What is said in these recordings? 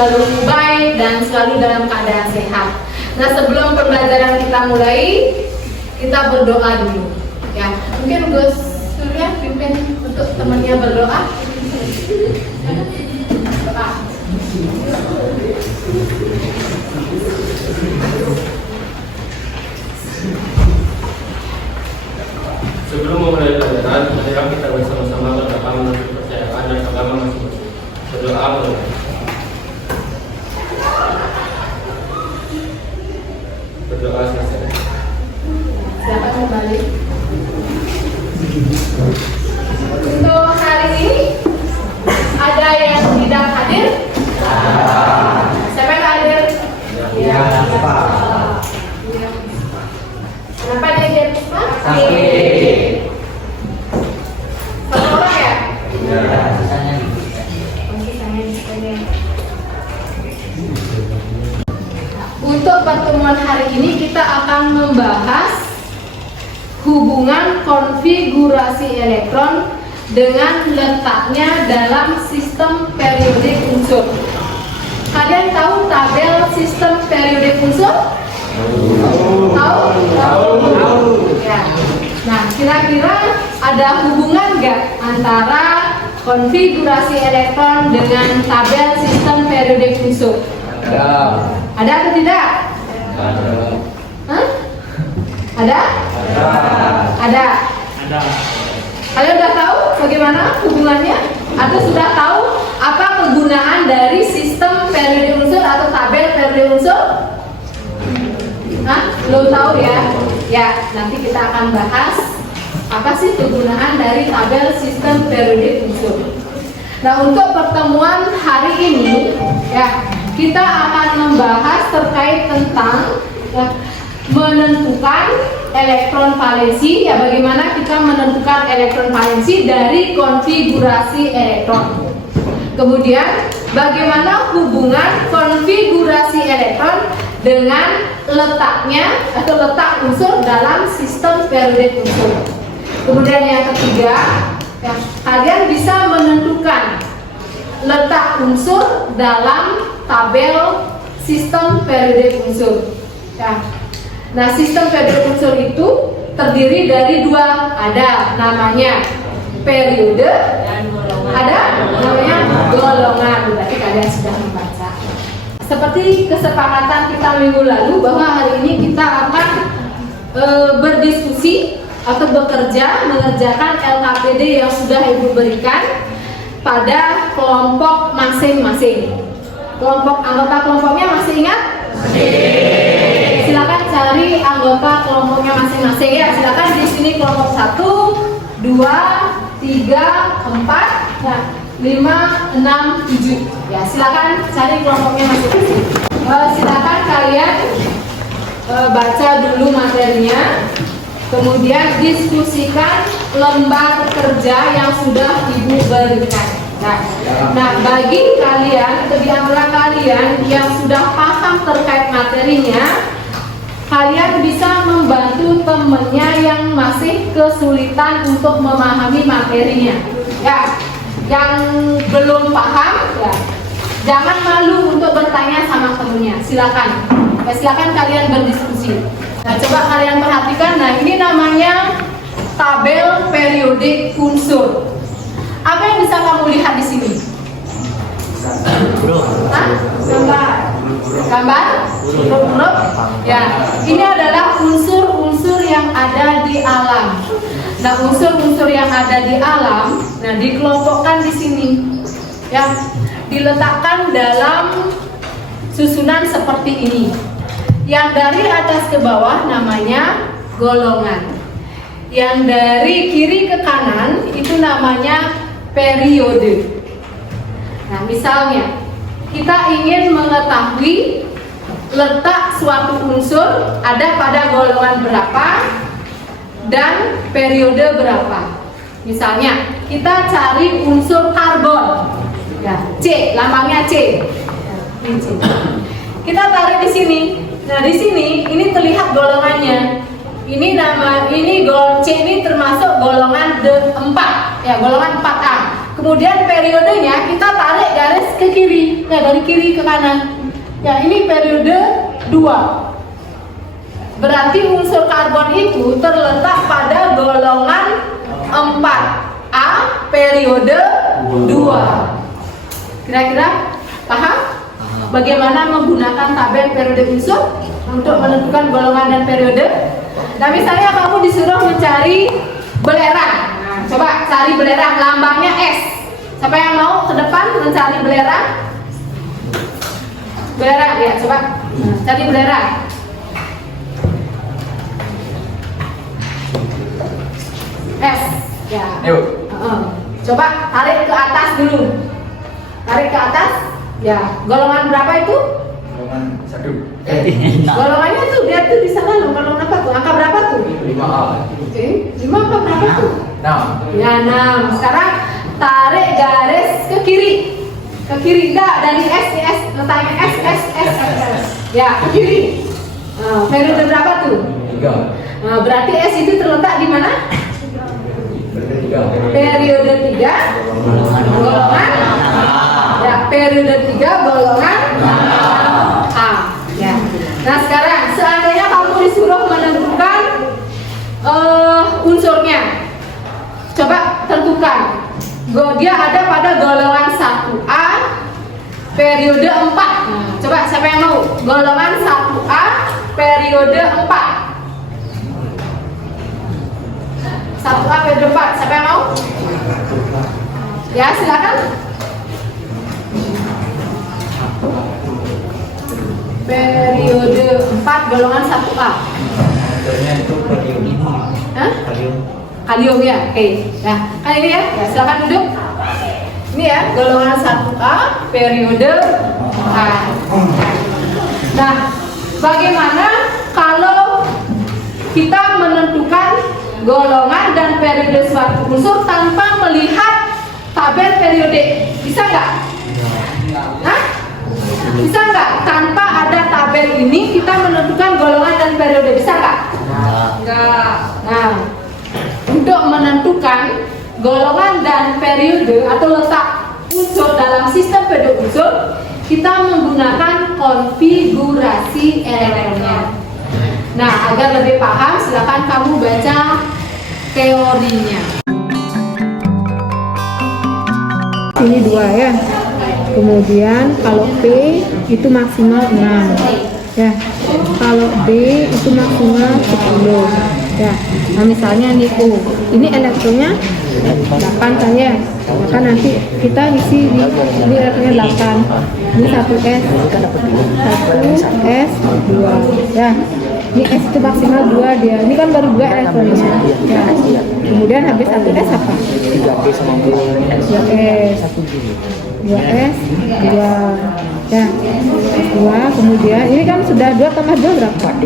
selalu baik dan selalu dalam keadaan sehat. Nah, sebelum pembelajaran kita mulai, kita berdoa dulu. Ya, mungkin Gus Surya pimpin untuk temannya berdoa. Doa. Sebelum memulai pelajaran, marilah kita bersama-sama berdoa menurut kepercayaan dan agama masing-masing. Berdoa mulai. Berdoa selesai. Silakan kembali. Untuk hari ini ada yang tidak hadir? Siapa yang hadir? Ya, Pak. Kenapa dia jadi Pak? Sakit. Satu orang ya? Ya, sisanya Untuk pertemuan hari ini kita akan membahas hubungan konfigurasi elektron dengan letaknya dalam sistem periodik unsur. Kalian tahu tabel sistem periodik unsur? Tahu? Ya. Nah, kira-kira ada hubungan nggak antara konfigurasi elektron dengan tabel sistem periodik unsur? Ada atau tidak? Hah? Ada? Ada. Kalian udah tahu bagaimana hubungannya? Atau sudah tahu apa kegunaan dari sistem periodik unsur atau tabel periodik unsur? Hah? Belum tahu ya? Ya, nanti kita akan bahas apa sih kegunaan dari tabel sistem periodik unsur. Nah, untuk pertemuan hari ini, ya, kita akan membahas terkait tentang menentukan elektron valensi, ya, bagaimana kita menentukan elektron valensi dari konfigurasi elektron. Kemudian bagaimana hubungan konfigurasi elektron dengan letaknya atau letak unsur dalam sistem periodik unsur. Kemudian yang ketiga, ya, kalian bisa menentukan letak unsur dalam tabel sistem periodik unsur. Ya. Nah, sistem periodik unsur itu terdiri dari dua, ada namanya periode, ada namanya golongan. Berarti kalian sudah membaca. Seperti kesepakatan kita minggu lalu bahwa hari ini kita akan berdiskusi atau bekerja mengerjakan LKPD yang sudah Ibu berikan pada kelompok masing-masing. Anggota kelompoknya masih ingat? Silakan cari anggota kelompoknya masing-masing ya. Silakan di sini kelompok 1, 2, 3, 4, 5, 6, 7. Ya, silakan cari kelompoknya masing-masing. Silakan kalian baca dulu materinya. Kemudian diskusikan lembar kerja yang sudah Ibu berikan. Nah, bagi kalian atau di antara kalian yang sudah paham terkait materinya, kalian bisa membantu temennya yang masih kesulitan untuk memahami materinya. Ya, yang belum paham, ya, jangan malu untuk bertanya sama temennya. Silakan. Ya, silakan kalian berdiskusi. Nah, coba kalian perhatikan. Nah, ini namanya tabel periodik unsur. Apa yang bisa kamu lihat di sini? Hah? Gambar? Huruf? Ya, ini adalah unsur-unsur yang ada di alam. Nah, unsur-unsur yang ada di alam, nah, dikelompokkan di sini. Ya, diletakkan dalam susunan seperti ini. Yang dari atas ke bawah namanya golongan. Yang dari kiri ke kanan itu namanya periode. Nah, misalnya kita ingin mengetahui letak suatu unsur ada pada golongan berapa dan periode berapa. Misalnya kita cari unsur karbon, ya, C, lambangnya C. Ini C. Kita tarik di sini. Nah, di sini ini terlihat golongannya. C ini termasuk golongan 4, ya, golongan 4A. Kemudian periodenya kita tarik garis ke kiri, nah dari kiri ke kanan. Ya, ini periode 2. Berarti unsur karbon itu terletak pada golongan 4A periode 2. Kira-kira paham? Bagaimana menggunakan tabel periode unsur untuk menentukan golongan dan periode? Nah, misalnya kamu disuruh mencari belerang. Nah, coba cari belerang, lambangnya S. Siapa yang mau ke depan mencari belerang? Belerang, ya, coba cari belerang. S, ya. Coba tarik ke atas dulu. Tarik ke atas, ya. Golongan berapa itu? Golongan 1. Golongannya tuh dia tuh di sana loh. Golongan apa tuh? Angka berapa tuh? 5A. Oke, 5 apa berapa tuh? 6. Ya, 6. Sekarang tarik garis ke kiri. Ke kiri enggak, dari S ke S, letaknya S. Ya, ke kiri. Nah, periode berapa tuh? 3. Nah, berarti S itu terletak di mana? Periode 3 golongan ya, periode 3 golongan A. Ya. Nah, sekarang seandainya kamu disuruh menentukan unsurnya, coba tentukan. Dia ada pada golongan 1A periode 4. Nah, coba siapa yang mau? Golongan 1A periode 4. 1A periode 4. Siapa yang mau? Ya, silakan. Periode 4 golongan 1A. Contohnya itu kalium ini. Hah? Kalium ya. Oke. Nah, kan ini ya. Ya, silakan duduk. Ini ya, golongan 1A periode 4. Nah, bagaimana kalau kita menentukan golongan dan periode suatu unsur tanpa melihat tabel periode? Bisa nggak? Hah? Bisa nggak? Tanpa ada tabel ini kita menentukan golongan dan periode, bisa nggak? Nggak. Nah, untuk menentukan golongan dan periode atau letak unsur dalam sistem periode unsur, kita menggunakan konfigurasi elemennya. Nah, agar lebih paham, silakan kamu baca teorinya. Ini 2 ya. Kemudian kalau P itu maksimal 6. Ya. Kalau B itu maksimal 10. Ya. Nah, misalnya nih O. Ini elektronnya 8 kan ya. Maka nanti kita isi ini elektronnya 8. Ini 1S. 1S 2. Ya. Ini S itu maksimal 2 dia. Ini kan baru 2 elektronnya. Ya. Kemudian habis 1S apa? 3B sama 2S. 2S. 2S 2. Ya. 2. Kemudian ini kan sudah 2 tambah 2 berapa? 4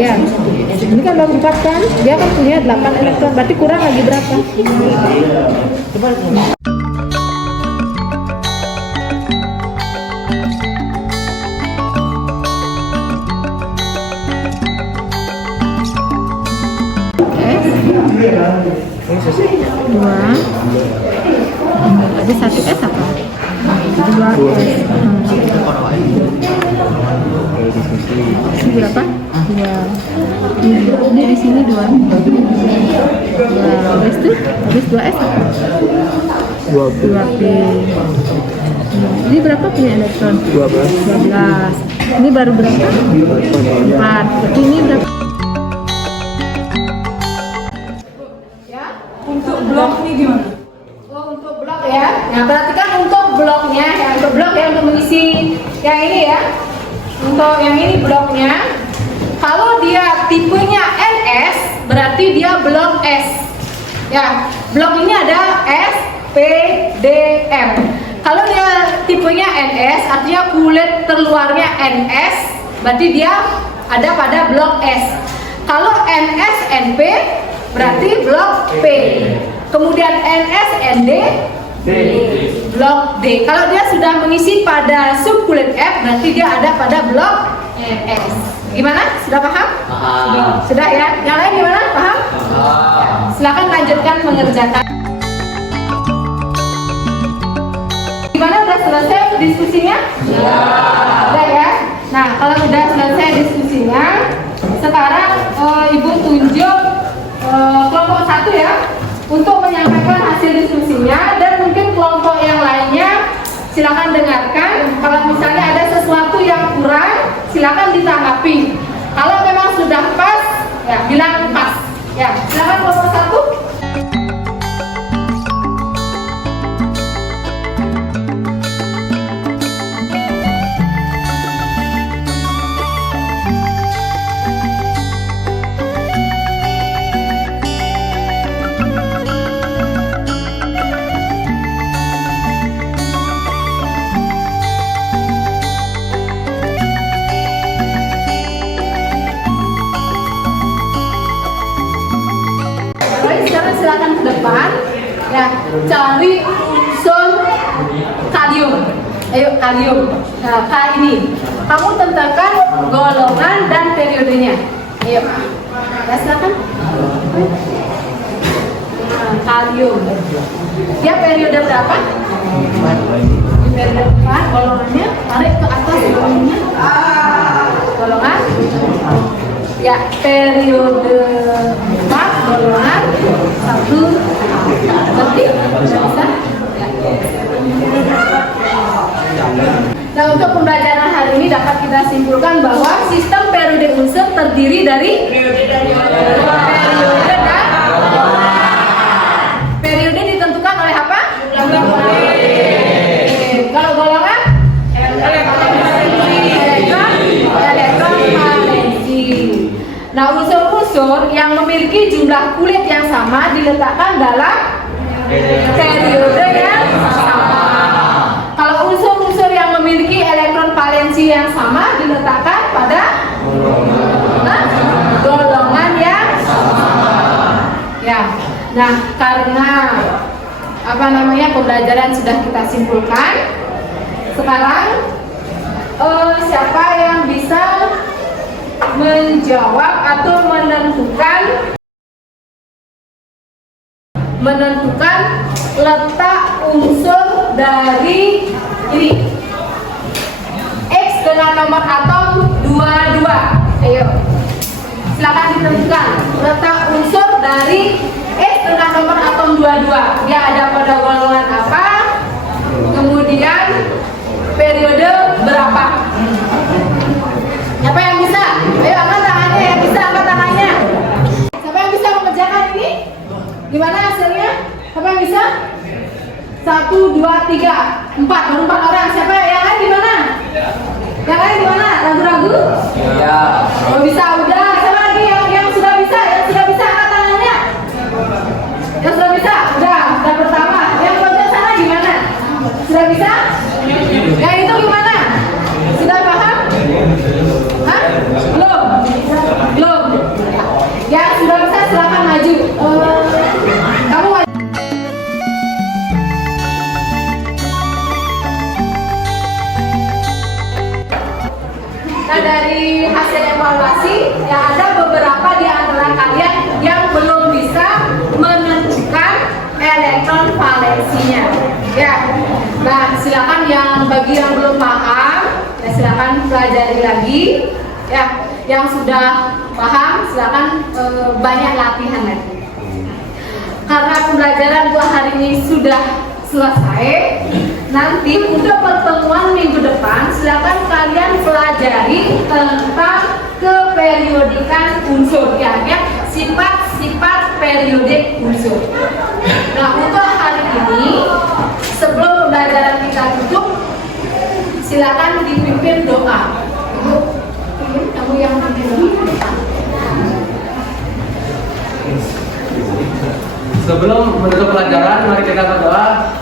ya. Ini kan baru 4 kan? Dia kan punya 8 elektron. Berarti kurang lagi berapa? Dua. Ada 1S apa? 2S. Ini berapa? 2. Ini di sini 2. Habis itu? Habis 2S apa? 2P. Ini berapa punya elektron? 12. Ini baru berapa? 4. Berarti ini berapa? Untuk blok ini gimana? Oh, untuk blok ya. Nah, perhatikan untuk bloknya ya, untuk blok ya, untuk mengisi yang ini ya. Untuk yang ini bloknya, kalau dia tipenya NS, berarti dia blok S. Ya, blok ini ada S, P, D, M. Kalau dia tipenya NS, artinya kulit terluarnya NS, berarti dia ada pada blok S. Kalau NS, NP, berarti blok P. Kemudian NS, ND, blok D. Kalau dia sudah mengisi pada sub kulit F, berarti dia ada pada blok S. Gimana? Sudah paham? Sudah ya? Yang lain gimana? Paham? Silakan lanjutkan mengerjakan. Gimana, udah selesai diskusinya? Udah ya? Nah, kalau udah selesai diskusinya, sekarang Ibu tunjuk kelompok 1 ya, untuk menyampaikan hasil diskusinya, dan mungkin kelompok yang lainnya silakan dengarkan. Kalau misalnya ada sesuatu yang kurang, silakan ditanggapi. Kalau memang sudah pas, ya bilang pas. Ya, silakan kelompok 1. Sekarang silakan ke depan, ya, cari unsur kalium. Ayo kalium. Nah, K ini, kamu tentukan golongan dan periodenya. Ayo, ya silakan. Nah, kalium. Dia periode berapa? Periode 4. Golongannya tarik ke atas golongannya. Golongan. Ya, periode 4, golongan 1. Ngerti? Bisa? Ya. Nah, untuk pembelajaran hari ini dapat kita simpulkan bahwa sistem periode unsur terdiri dari periode dan periode ditentukan oleh apa? Kalau golongan? Elektron valensi. Nah, unsur-unsur yang memiliki jumlah kulit yang sama diletakkan dalam periode yang sama. Kalau unsur-unsur yang memiliki elektron valensi yang sama diletakkan pada golongan yang sama. Ya. Nah, karena pembelajaran sudah kita simpulkan, sekarang siapa yang bisa menjawab atau menentukan letak unsur dari ini X dengan nomor atom 22. Ayo, silakan ditentukan letak unsur dari X dengan nomor atom 22. Dia ada pada golongan apa, kemudian periode berapa. Siapa yang bisa? Ayo angkat tangannya, yang bisa angkat tangannya. Siapa yang bisa mengerjakan ini? Gimana hasilnya? Siapa yang bisa? 1, 2, 3, 4, baru 4 orang. Siapa yang lain di mana? Yang lain di mana? Ragu-ragu? Ya. Oh, bisa, udah. Siapa lagi yang sudah bisa? Yang sudah bisa angkat tangannya? Yang sudah bisa? Udah pertama. Yang pojok sana gimana? Sudah bisa? Yang itu gimana? Sudah paham? Hah? Belum. Yang sudah bisa silakan maju. Kamu maju. Nah, dari hasil evaluasi, ya ada beberapa di antara kalian yang belum bisa menentukan elektron valensinya. Ya. Nah, silakan bagi yang belum paham, ya silakan pelajari lagi. Ya, yang sudah paham silakan banyak latihan lagi. Karena pembelajaran buat hari ini sudah selesai, nanti untuk pertemuan minggu depan silakan kalian pelajari tentang keperiodikan unsur, ya sifat-sifat periodik unsur. Nah, untuk hari ini sebelum pembelajaran kita tutup, silakan dipimpin doa. Ibu, kamu yang pimpin doa. Sebelum menutup pelajaran, mari kita berdoa.